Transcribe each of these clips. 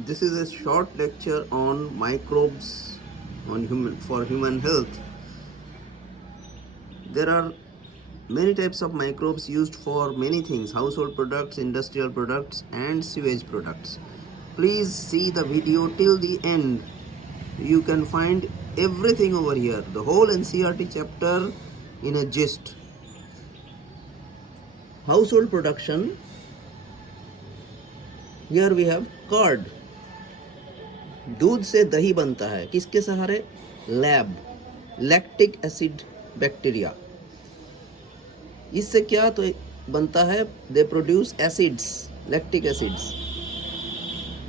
This is a short lecture on microbes for human health. There are many types of microbes used for many things: household products, industrial products, and sewage products. Please see the video till the end. You can find everything over here, the whole NCERT chapter in a gist. Household production. Here we have curd. दूध से दही बनता है, किसके सहारे? LAB, lactic acid bacteria. इससे क्या तो बनता है? They produce acids, lactic acids.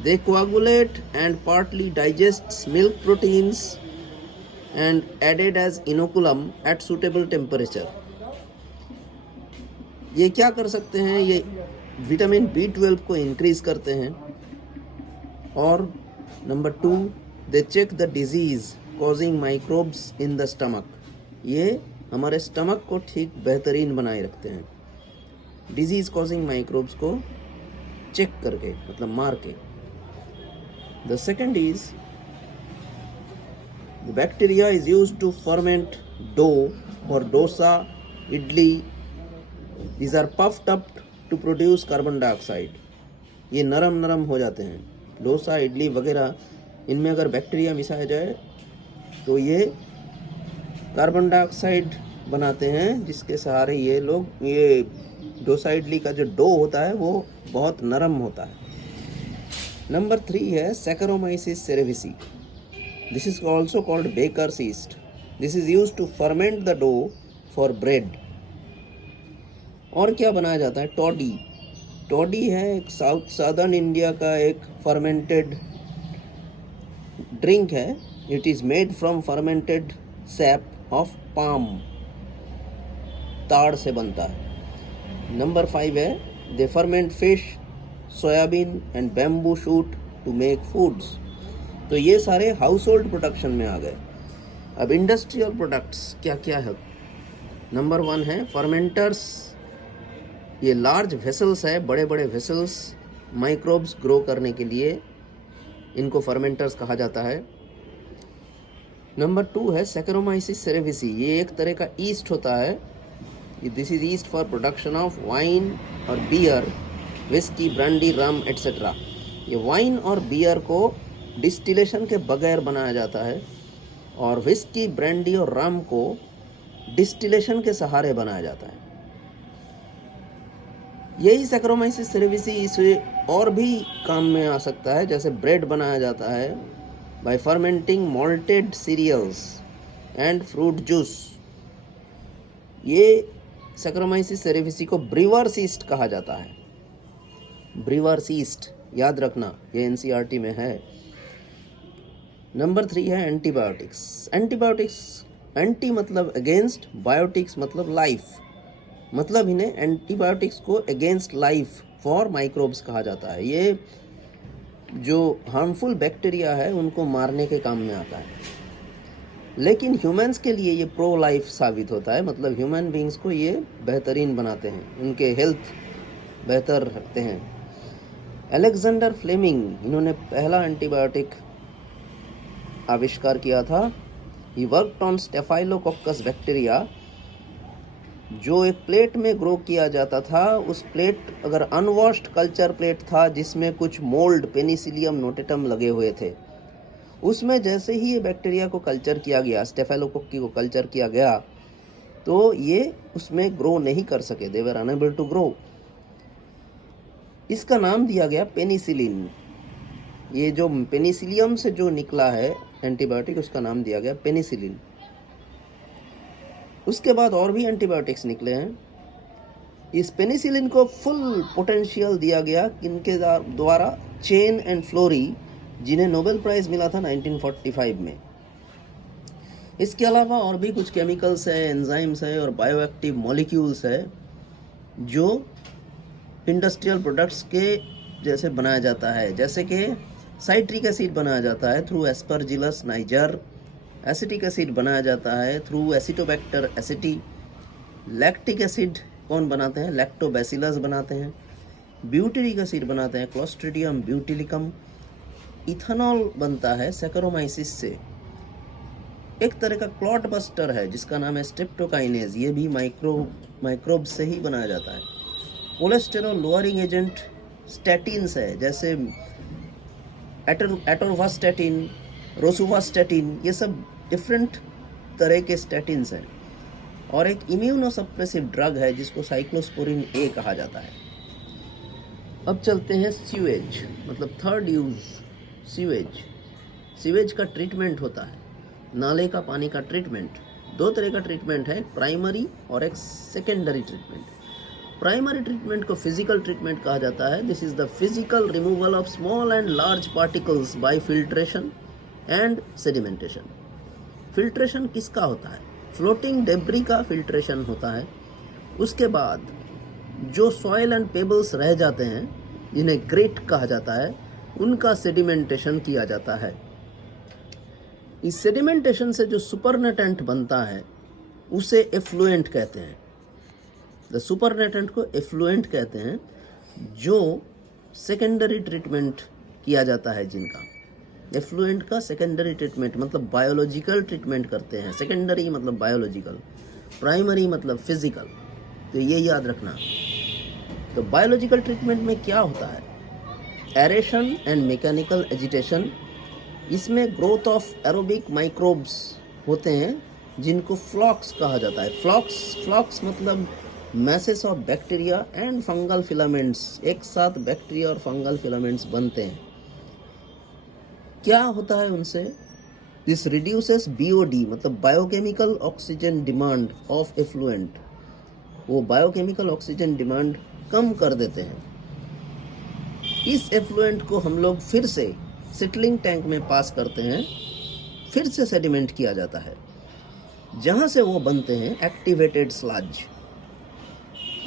They coagulate and partly digest milk proteins and added as inoculum at suitable temperature. ये क्या कर सकते हैं? ये विटामिन B12 को इंक्रीज करते हैं। और number 2, they check the disease causing microbes in the stomach. ये हमारे स्टमक को ठीक बेहतरीन बनाए रखते हैं, डिजीज कॉजिंग माइक्रोब्स को चेक करके, मतलब मार के। The second is the bacteria is used to ferment dough और dosa, idli. These are puffed up to produce carbon dioxide. ये नरम नरम हो जाते हैं। डोसा, इडली वगैरह, इनमें अगर बैक्टीरिया मिलाया जाए तो ये कार्बन डाइऑक्साइड बनाते हैं, जिसके सहारे ये लोग, ये डोसा इडली का जो डो होता है वो बहुत नरम होता है। नंबर 3 है Saccharomyces cerevisiae. This is also called baker's yeast. This is used to ferment the dough for bread. और क्या बनाया जाता है? टॉडी। टॉडी है एक साउदर्न इंडिया का एक फर्मेंटेड ड्रिंक है। It is made from fermented sap of palm, ताड़ से बनता है। नंबर 5 है they ferment fish, soybean and bamboo shoot to make foods. तो ये सारे हाउस होल्ड प्रोडक्शन में आ गए। अब इंडस्ट्रियल प्रोडक्ट्स क्या क्या है? नंबर 1 है फर्मेंटर्स। ये लार्ज वेसल्स है, बड़े बड़े वेसल्स माइक्रोब्स ग्रो करने के लिए, इनको फर्मेंटर्स कहा जाता है। नंबर 2 है सैकरोमाइसिस सेरेविसी। ये एक तरह का ईस्ट होता है। This is east for production of wine और बियर, विस्की, ब्रांडी, रम एट्सेट्रा। ये वाइन और बियर को डिस्टिलेशन के बगैर बनाया जाता है, और विस्की, ब्रांडी और रम को डिस्टिलेशन के सहारे बनाया जाता है। यही सैकरोमाइसिस सेरेविसी इसे और भी काम में आ सकता है। जैसे ब्रेड बनाया जाता है by fermenting malted cereals and fruit juice. ये सैकरोमाइसिस सेरेविसी को ब्रीवर्स ईस्ट कहा जाता है। ब्रीवर्स ईस्ट याद रखना, ये NCERT में है। नंबर 3 है एंटीबायोटिक्स। एंटीबायोटिक्स, एंटी मतलब अगेंस्ट, बायोटिक्स मतलब लाइफ, मतलब इन्हें एंटीबायोटिक्स को अगेंस्ट लाइफ फॉर माइक्रोब्स कहा जाता है। ये जो हार्मफुल बैक्टीरिया है उनको मारने के काम में आता है। लेकिन ह्यूमंस के लिए ये प्रो लाइफ साबित होता है, मतलब ह्यूमन बींग्स को ये बेहतरीन बनाते हैं, उनके हेल्थ बेहतर रखते हैं। अलेक्जेंडर फ्लेमिंग, इन्होंने पहला एंटीबायोटिक आविष्कार किया था। He worked on staphylococcus bacteria, जो एक प्लेट में ग्रो किया जाता था। उस प्लेट अगर अनवॉश्ड कल्चर प्लेट था जिसमें कुछ मोल्ड, पेनिसिलियम नोटेटम लगे हुए थे, उसमें जैसे ही ये बैक्टीरिया को कल्चर किया गया, स्टेफाइलोकोक्की को कल्चर किया गया, तो ये उसमें ग्रो नहीं कर सके, दे वर अनेबल टू ग्रो। इसका नाम दिया गया पेनिसिलिन। ये जो पेनिसिलियम से जो निकला है एंटीबायोटिक, उसका नाम दिया गया पेनिसिलिन। उसके बाद और भी एंटीबायोटिक्स निकले हैं। इस पेनिसिलिन को फुल पोटेंशियल दिया गया इनके द्वारा चेन एंड फ्लोरी, जिन्हें नोबेल प्राइज मिला था 1945 में। इसके अलावा और भी कुछ केमिकल्स है, एंजाइम्स है और बायोएक्टिव मॉलिक्यूल्स है, जो इंडस्ट्रियल प्रोडक्ट्स के जैसे बनाया जाता है। जैसे कि साइट्रिक एसिड बनाया जाता है through Aspergillus niger, acetic acid बनाया जाता है थ्रू एसिटोबैक्टर एसिटी, लैक्टिक एसिड कौन बनाते हैं? लैक्टोबैसिलस बनाते हैं। ब्यूटेरिक एसिड बनाते हैं क्लोस्ट्रिडियम ब्यूटिलिकम। इथेनॉल बनता है सैकरोमाइसिस से। एक तरह का क्लॉट बस्टर है जिसका नाम है स्ट्रेप्टोकाइनेज, ये भी माइक्रोब से ही बनाया जाता है। कोलेस्टेरॉल लोअरिंग एजेंट स्टैटिन्स है, जैसे एटोरवास्टैटिन, रोसुवास्टैटिन, ये सब डिफरेंट तरह के स्टैटिन्स हैं। और एक इम्यूनोसप्रेसिव ड्रग है जिसको साइक्लोस्पोरिन ए कहा जाता है। अब चलते हैं सीवेज, मतलब थर्ड यूज सीवेज। सीवेज का ट्रीटमेंट होता है, नाले का पानी का ट्रीटमेंट। दो तरह का ट्रीटमेंट है, प्राइमरी और एक सेकेंडरी ट्रीटमेंट। प्राइमरी ट्रीटमेंट को फिजिकल ट्रीटमेंट कहा जाता है। This is the physical removal of small and large particles bye filtration and sedimentation. Filtration किसका होता है? फ्लोटिंग डेब्री का फिल्ट्रेशन होता है। उसके बाद जो सॉइल एंड पेबल्स रह जाते हैं, जिन्हें ग्रेट कहा जाता है, उनका सेडिमेंटेशन किया जाता है। इस सेडिमेंटेशन से जो सुपरनेटेंट बनता है उसे एफ्लुएंट कहते हैं। द सुपरनेटेंट को एफ्लुएंट कहते हैं। जो सेकेंडरी ट्रीटमेंट किया जाता है जिनका, एफ्लुएंट का सेकेंडरी ट्रीटमेंट मतलब बायोलॉजिकल ट्रीटमेंट करते हैं। सेकेंडरी मतलब बायोलॉजिकल, प्राइमरी मतलब फिजिकल, तो ये याद रखना। तो बायोलॉजिकल ट्रीटमेंट में क्या होता है? Aeration and mechanical agitation. इसमें ग्रोथ ऑफ एरोबिक माइक्रोब्स होते हैं जिनको फ्लॉक्स कहा जाता है। फ्लॉक्स मतलब masses of bacteria and fungal filaments. एक साथ बैक्टीरिया और फंगल फिलामेंट्स बनते हैं। क्या होता है उनसे? दिस रिड्यूसेस BOD मतलब biochemical oxygen demand of effluent. वो बायोकेमिकल ऑक्सीजन डिमांड कम कर देते हैं। इस एफ्लुएंट को हम लोग फिर से सेटलिंग टैंक में पास करते हैं, फिर से सेडिमेंट किया जाता है, जहां से वो बनते हैं एक्टिवेटेड स्लज।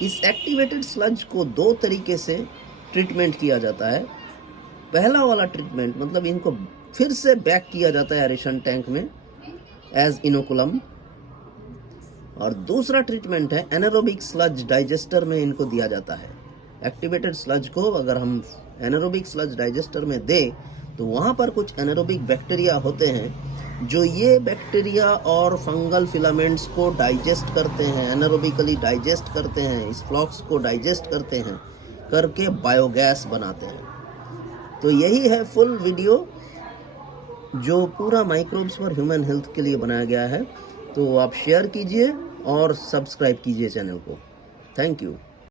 इस एक्टिवेटेड स्लज को दो तरीके से ट्रीटमेंट किया जाता है। पहला वाला ट्रीटमेंट मतलब इनको फिर से बैक किया जाता है एरेशन टैंक में एज इनोकुलम, और दूसरा ट्रीटमेंट है एनारोबिक स्लज डाइजेस्टर में इनको दिया जाता है। एक्टिवेटेड स्लज को अगर हम एनारोबिक स्लज डाइजेस्टर में दें तो वहाँ पर कुछ एनारोबिक बैक्टीरिया होते हैं जो ये बैक्टीरिया और फंगल फिलामेंट्स को डाइजेस्ट करते हैं, एनारोबिकली डाइजेस्ट करते हैं, इस फ्लॉक्स को डाइजेस्ट करते हैं, करके बायोगैस बनाते हैं। तो यही है फुल वीडियो जो पूरा माइक्रोब्स फॉर ह्यूमन हेल्थ के लिए बनाया गया है। तो आप शेयर कीजिए और सब्सक्राइब कीजिए चैनल को। Thank you.